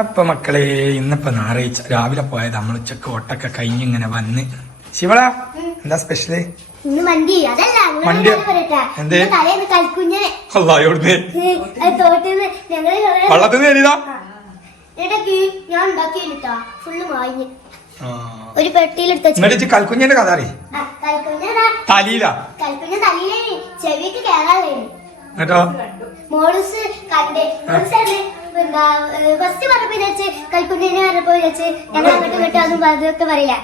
അപ്പൊ മക്കളെ ഇന്നിപ്പോ ഞായറാഴ്ച. രാവിലെ പോയത് നമ്മൾ ഉച്ചയ്ക്ക് ഓട്ടൊക്കെ കഴിഞ്ഞ് ഇങ്ങനെ വന്ന്. ശിവള എന്താ സ്പെഷ്യൽ മന്തി. കേട്ടാ ഒരു പെട്ടിയിലെടുത്ത് കൽക്കുഞ്ഞിന്റെ കഥ അറിയ? കൽക്കുഞ്ഞ തലയിലേനി ചെവിക്ക് എന്നിട്ടോ? മോളൂസ് കണ്ടേ. എന്താ ഫസ്റ്റ് പറഞ്ഞപ്പോ വിചാരിച്ച് കൽക്കുഞ്ഞിനെ പറഞ്ഞപ്പോ വിചാരിച്ച് ഞങ്ങൾ അങ്ങോട്ട് ഇങ്ങോട്ടും അതും അതൊക്കെ പറയില്ല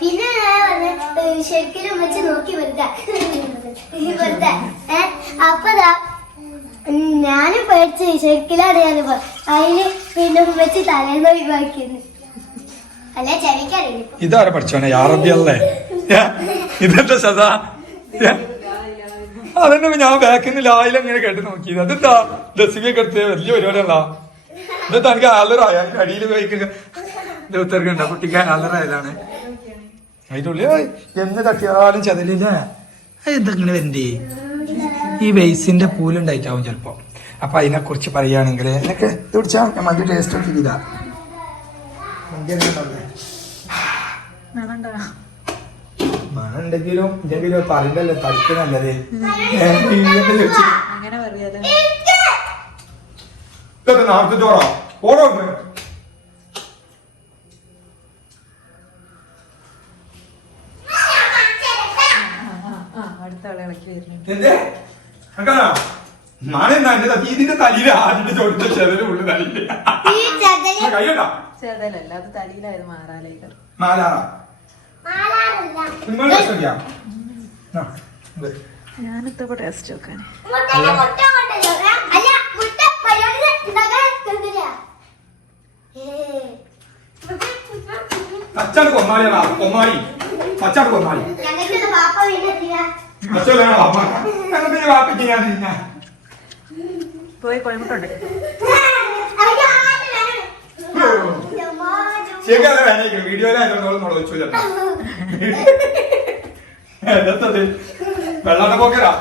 പിന്നെ ഞാൻ വന്ന് ഏഹ് ശരിക്കും വെച്ച് നോക്കി വെറുതെ. അപ്പതാ ഞാനും പേടിച്ച് ശരിക്കിലാണ് അതിൽ പിന്നെ വെച്ച് തലേന്ന് ഒഴിവാക്കിയത് അല്ല ചെവിക്കറിയില്ല. ഇതാരെ പഠിച്ചോനെ യാറബി അല്ലേ ഇതെന്താ സദാ? അതന്നെ ഞാൻ ബാക്കിന്ന് ലായില ഇങ്ങനെ കേട്ട് നോക്കിയത്. അതെന്താ? ഡസിബിയൊക്കെ എടുത്ത് വലിയ പരിപാടിയല്ല എന്നിട്ട് എനിക്ക് അലറായ അടിയിൽ കഴിക്കുക ഉത്തർക്കുണ്ടോ കുട്ടിക്ക് അലറായതാണ് അതിന്റെ ഉള്ളിൽ എന്ന് തട്ടിയാലും ചതലില്ല? എന്തെങ്കിലും വരണ്ടേ? ഈ ബേസിന്റെ പൂലുണ്ടായിട്ടാവും ചിലപ്പോ. അപ്പൊ അതിനെ കുറിച്ച് പറയുകയാണെങ്കിൽ എന്നൊക്കെ ഇത് ഞാൻ ഒക്കെ ടേസ്റ്റ് ഒക്കെ മന്തി മണുണ്ടെങ്കിലും ഇല്ലെങ്കിലും പറയണ്ടല്ലോ തടിക്ക് നല്ലത്. അങ്ങനെ ഇതൊക്കെ നാട്ടു ഓടോ ആ അടുത്ത ആളെ ഇളക്കി വരുന്നുണ്ട്. എന്തേ? എന്റെ തത്തി ഇതിന്റെ തലയിൽ ആദ്യത്തെ ചോദിച്ച ചെതൽ ഉള്ളു തലയിൽ ഈ ചതൽ. കയ്യണ്ട ചെതലല്ല അത് തടിയിലായത് മാറാലേക്കർ രക്ഷമില്ല ഞാനിത്തപ്പോ ടേസ്റ്റ് നോക്കാൻ. പച്ചാട് കൊമ്മാളിയാ കൊമ്മാളി പച്ചാട് കൊമ്മാളി. പച്ചോലാണ് വാപ്പ ഞങ്ങൾക്ക് വാപ്പയ്ക്ക് ഞാൻ. പോയി അമ്മാ, ശരിക്കും വീഡിയോയിലായതുകൊണ്ട് മുളച്ചു ചേട്ടാ എന്തത് വെള്ളാട്ട പോക്കരാ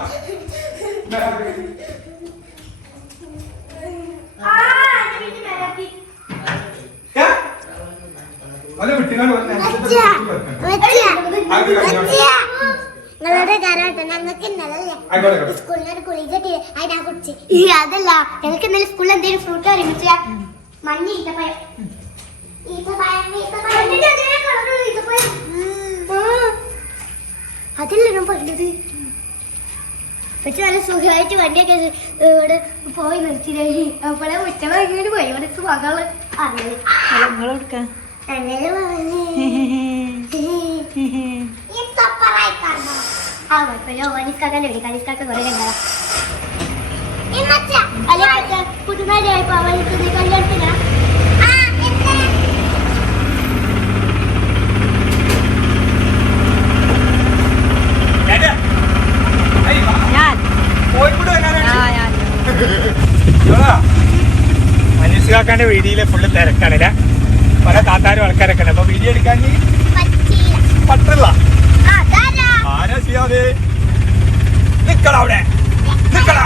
നിങ്ങളുടെ കാരോട്ടെ ഞങ്ങൾക്ക് ആയിക്കോട്ടെ സ്കൂളിൽ ഒരു കുളി കെട്ടി. അതിനാ കുടിച്ച്. അതല്ല ഞങ്ങൾക്ക് ഇന്നലെ സ്കൂളിൽ എന്തെങ്കിലും ഫ്രൂട്ട് അറിയിച്ച മഞ്ഞ ഈത്തപ്പഴം. ഈത്തപ്പഴം ഈത്തപ്പഴം കളറുള്ള ഈത്തപ്പഴം ആ. അതല്ലേ ഞാൻ പറഞ്ഞത്. പക്ഷെ നല്ല സുഖമായിട്ട് വണ്ടിയൊക്കെ ഇവിടെ പോയി നിർത്തിയില്ലേ? അപ്പോഴെ ഉച്ചവൈകിട്ട് പോയി. ഇവിടെ മകൾ അങ്ങനെ പറഞ്ഞേ. ആ കുഴപ്പമില്ല. ഓനിസ്കാക്കന്റെ വീട് കളിസ്കാക്ക കുറെ കല്യാണത്തിനാ. ഞാൻ. മനസ്സിലാക്കാന്റെ വീഡിയോയിലെ ഫുള്ള് തിരക്കാണില്ല പല താത്താരും ആൾക്കാരൊക്കെ ഉണ്ട് അപ്പൊ വീഡിയോ എടുക്കാൻ പറ്റില്ല ആരാ ചെയ്യാതെ? നിക്കടാ അവിടെ. നിക്കടാ.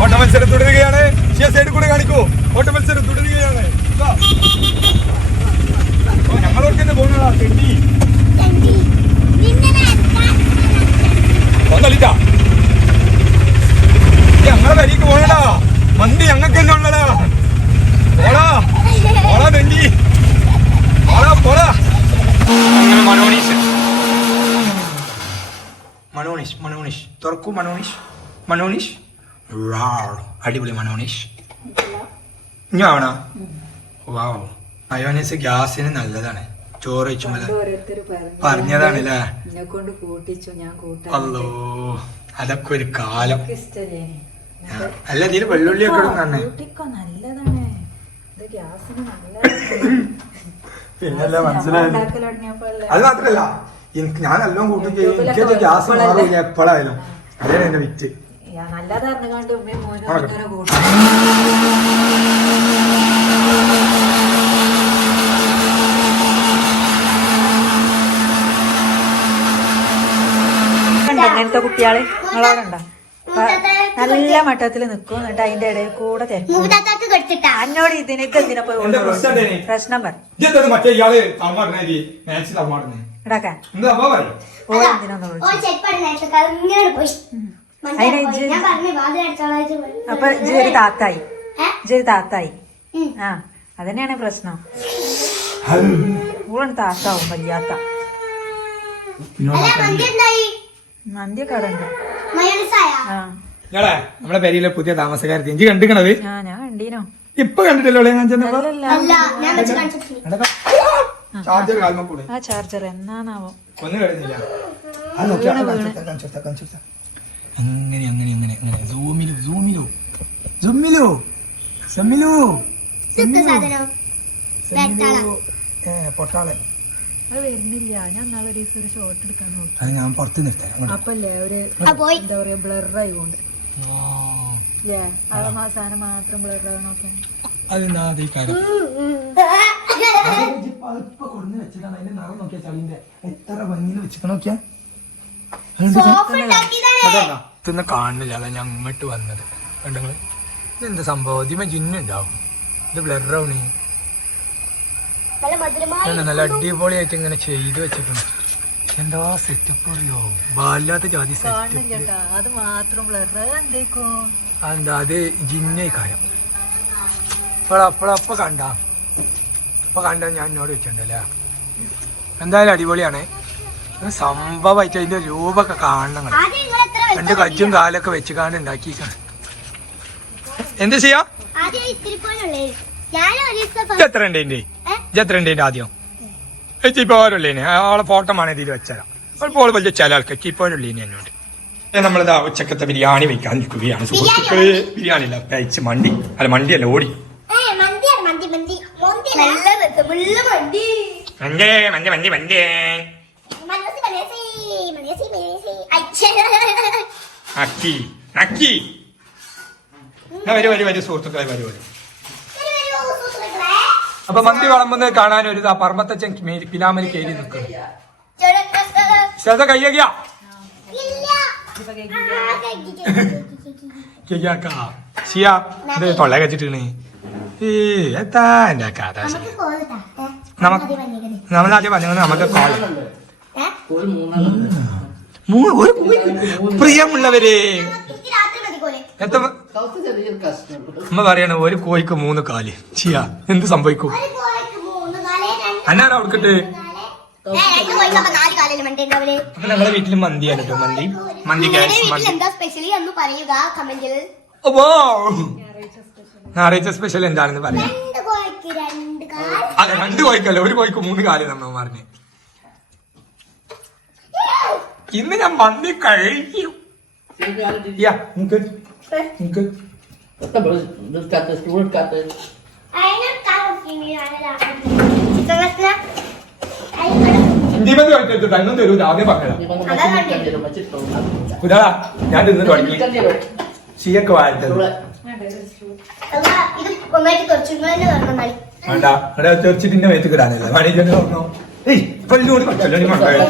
ഓട്ട മത്സരം തുടരുകയാണ് ഷിയ തുറക്കൂ മനോനീഷ്. മനോനീഷ്. അടിപൊളി ഞാണ വാവ്. മയോനീസ് ഗ്യാസിന് നല്ലതാണ്. ചോറ് വെച്ചുമല്ല പറഞ്ഞതാണ് അല്ലോ അതൊക്കെ ഒരു കാലം. അല്ല ഇതിൽ വെള്ളുള്ളി ഒക്കെ ഇടും തന്നെ പിന്നല്ല മനസ്സിലായത്? അത് മാത്രല്ല എനിക്ക് ഞാൻ നല്ലോണം കൂട്ടി ചെയ്യും. ഗ്യാസ് മാറില്ല എപ്പോഴായാലും അതേ എന്റെ വിറ്റ്. യാ, നല്ലതാണ് കണ്ട് ഉമ്മയും മോനും കൂട്ടും കണ്ടോ ഇങ്ങനത്തെ കുട്ടികൾ. നിങ്ങളവിടെ ഉണ്ടോ നല്ല മട്ടത്തിൽ നിക്കും എന്നിട്ട് അതിന്റെ ഇടയിൽ കൂടെ എന്നോട് ഇതിനൊക്കെ എന്തിനാ പോയി എന്താ പ്രശ്നം? കൊണ്ടുപോകുന്നത്? ഇടാക്കാൻ അപ്പൊ ഒരു താത്തായി? ഒരു താത്തായി. ആ അതന്നെയാണ് പ്രശ്നം. താത്താവും വയ്യാത്ത മന്തി നമ്മളെ പേരിലെ പുതിയ താമസക്കാരത്തി. എനിക്ക് കണ്ടിക്കണത്? ഞാൻ കണ്ടീനോ. ഇപ്പൊ കണ്ടിട്ടില്ലോ ഞാൻ ചെന്നപ്പോ? ചാർജർ കാൽമക്കൂടെ ആ ചാർജർ എന്നാണാവോ? ഒന്നും കഴിഞ്ഞില്ല അത് നോക്കിയാ വീണ് അപ്പൊ വീണ്. കാണിച്ചു കാണിച്ചു. അങ്ങനെ അങ്ങനെ അങ്ങനെ അങ്ങനെ. സൂമിലോ സൂമിലോ. സൂമിലോ സമ്മിലു പൊട്ടാളൻ അത് വരുന്നില്ല. ഞാൻ നാളെ ഒരു ദിവസം ഒരു ഷോട്ട് എടുക്കാൻ നോക്കി. ഞാൻ പുറത്ത് നിർത്താം. അപ്പല്ലേ ഒരു എന്താ പറയാ ബ്ലർ കൊണ്ട് ആ, ഏ അത് ആ സാധനം മാത്രം ബ്ലറായി നോക്കാൻ അതെന്താ അത് ഈ കാര്യം എത്ര ഭംഗിയിൽ വെച്ചിട്ട് നോക്കിയാ സോഫ ഉണ്ടാക്കിയതാണ് ഇതൊന്നും കാണുന്നില്ല അതാ ഞാൻ അങ്ങോട്ട് വന്നത്. കണ്ടങ്ങൾ? ഇതെന്താ സംഭവം? ഇതിമ ജിന്നുണ്ടാവും ഇത് ബ്ലറാവണി. നല്ല മധുരമായ നല്ല അടിപൊളിയായിട്ട് ഇങ്ങനെ ചെയ്ത് വെച്ചിട്ടുണ്ട്. എന്താ സെറ്റപ്പ് അറിയോ ബാലാത്ത ജാതി അത് മാത്രം എന്താ അത് ജിന്നേ കാര്യം കണ്ടാ കണ്ട. അപ്പൊ കണ്ട ഞാൻ എന്നോട് വെച്ചിട്ടുണ്ടല്ലേ എന്തായാലും അടിപൊളിയാണ്. സംഭവമായിട്ട് അതിന്റെ രൂപമൊക്കെ കാണണം എന്റെ കജ്ജും കാലൊക്കെ വെച്ച് കാണ്ട് ഉണ്ടാക്കിക്കാണ് എന്ത് ചെയ്യാ? എത്ര ഉണ്ട് എത്ര ഉണ്ട് ആദ്യം? ചിപ്പോരുള്ളീനെ ആളെ ഫോട്ടോ ആണ് ഇതിൽ വെച്ചരാം. അപ്പോൾ വലിയ ചില ആൾക്കാർക്ക് ഇപ്പോഴുള്ളേനെ എന്നോട്. നമ്മളിതാ ഉച്ചക്കത്തെ ബിരിയാണി വെക്കാൻ നിൽക്കുകയാണ്. സുഹൃത്തുക്കൾ ബിരിയാണി അല്ല കഴിച്ച് മണ്ടി. അല്ല മണ്ടിയല്ല ഓടി ഏ, മന്തിയാണ് മന്തി മന്തി മന്തി നല്ല രസമുള്ള മന്തി മഞ്ചേ മഞ്ച മഞ്ചി മഞ്ചേ മനോസി മനോസി മനോസി മഞ്ഞ മഞ്ഞ നക്കി അക്കി അക്കി. വരൂ വരൂ വരൂ സുഹൃത്തുക്കളെ വരൂ വരൂ. അപ്പൊ മന്തി വളമ്പുന്നത് കാണാൻ ഒരു മേ- പിലാമലി കയറി നിൽക്കും ശ്രദ്ധ കയ്യകിയ കയ്യാക്കാ ശിയാ ഇത് തൊള്ള കച്ചിട്ടാണ് ഏ എത്താ എന്റെ കഥ നമുക്ക് നമ്മളാദ്യം പറഞ്ഞത് നമുക്ക് കോൾ ഒരു പ്രിയമുള്ളവരെ അമ്മ പറയണ ഒരു കോഴിക്ക് മൂന്ന് കാൽ ചെയ്യാ എന്ത് സംഭവിക്കും അന്നാരാ അവിടുക്കിട്ട് കാലേ ഏ, രണ്ട് കോഴിക്ക് അപ്പൊ നാല് കാലല്ലേ മണ്ടേ ഉണ്ടാവൽ അപ്പൊ ഞങ്ങളെ വീട്ടിൽ മന്തിയാണ് കേട്ടോ മന്തി മന്തി വീട്ടിൽ മന്തി ഞായറാഴ്ച സ്പെഷ്യൽ എന്താണെന്ന് പറയാം. അതെ രണ്ട് കോഴിക്കല്ല ഒരു കോഴിക്ക് മൂന്ന് കാൽ നമ്മൾ പറഞ്ഞു. ഇന്ന് ഞാൻ മന്തി കഴിക്കും യാ, നിക്ക്. നിക്ക്. എടുക്കാത്ത സ്റ്റൂൾ എടുക്കാത്ത ചിക്കൻ കഷ്ണം? ഹിന്ദി മന്തി കഴിച്ചിട്ട് അന്നും തരൂ ആദ്യം പറഞ്ഞതാ. ഞാൻ ഇന്ന് തുടങ്ങി. ഷിയൊക്കെ വാഴ്ത്തത് തെറിച്ചിട്ടിന്റെ മേത്ത് കിടാനില്ല വാണിജ്യം പറഞ്ഞോ ഏയ് ഇതിനോട് കല്യാണി മണ്ടായോ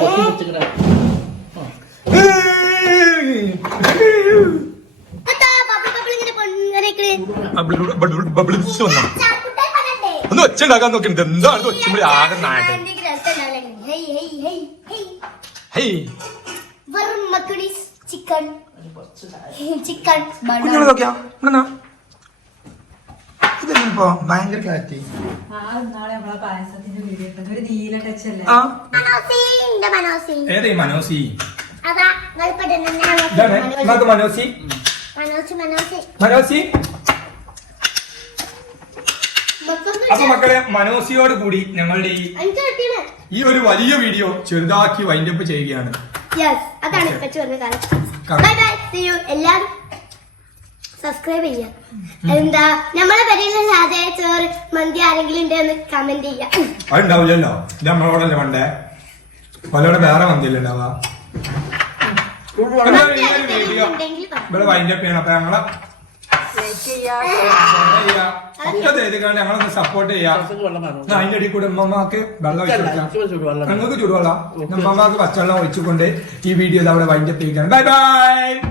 ഒന്ന് ഒച്ച ഉണ്ടാക്കാൻ നോക്കുന്നുണ്ട് എന്താണ് ഒച്ചുമ്പടി ആകെ നാട്ടെ എന്തെങ്കിലും രസമുണ്ടാവില്ല. Hey hey hey hey hey. വെറും മക്കുണീസ് ചിക്കൻ. ചിക്കൻ കുഞ്ഞോളെ നോക്കിയാ? ഇവിടെന്നാ? ഇതെന്നിപ്പോ ഭയങ്കര ക്ലാരിറ്റി? ആ നാളെ നമ്മളെ പായസത്തിന്റെ വീഡിയോ ഒരു നീല ടച്ച് അല്ലേ? ആ. മനോസി എന്റെ മനോസി. ഏതേ മനോസി? മനോസി? മനോസി മനോസി. മനോസി? മൊത്തം അപ്പൊ മക്കളെ മനോസിയോട് കൂടി ഞങ്ങളുടെ ഈ ഈ ഒരു വലിയ വീഡിയോ ചെറുതാക്കി വൈൻഡപ്പ് ചെയ്യുകയാണ്. യെസ് അതാണ് ബൈ ബൈ സി യു എല്ലാവരും സബ്സ്ക്രൈബ് ചെയ്യാം. എന്താ? നമ്മളെ പരിയിലെ അതെ ചോറ് മന്തി ആരെങ്കിലും ഉണ്ടെന്ന് കമന്റ് ചെയ്യാം. അതുണ്ടാവില്ലല്ലോ നമ്മളോടല്ല പണ്ടേ പലവിടെ വേറെ മന്തിയല്ലേ ഉണ്ടാവാ എന്തായാലും ഈ ഒരു വീഡിയോ ഉണ്ടെങ്കിൽ പറ. ഇവിടെ വൈൻഡപ്പ് ചെയ്യണം. അപ്പൊ ഞങ്ങളെ ഞങ്ങളൊന്ന് സപ്പോർട്ട് ചെയ്യാം അതിന്റെ അടി കൂടെ ഉമ്മമാക്ക് വെള്ളം ഒഴിച്ചു കൊടുക്കാം. ഞങ്ങൾക്ക് ചൂടുവെള്ളം. ഉമ്മമാക്ക് പച്ചവെള്ളം ഒഴിച്ചുകൊണ്ട് ഈ വീഡിയോ അവിടെ വൈൻഡപ്പ് ചെയ്യുകയാണ്. Bye bye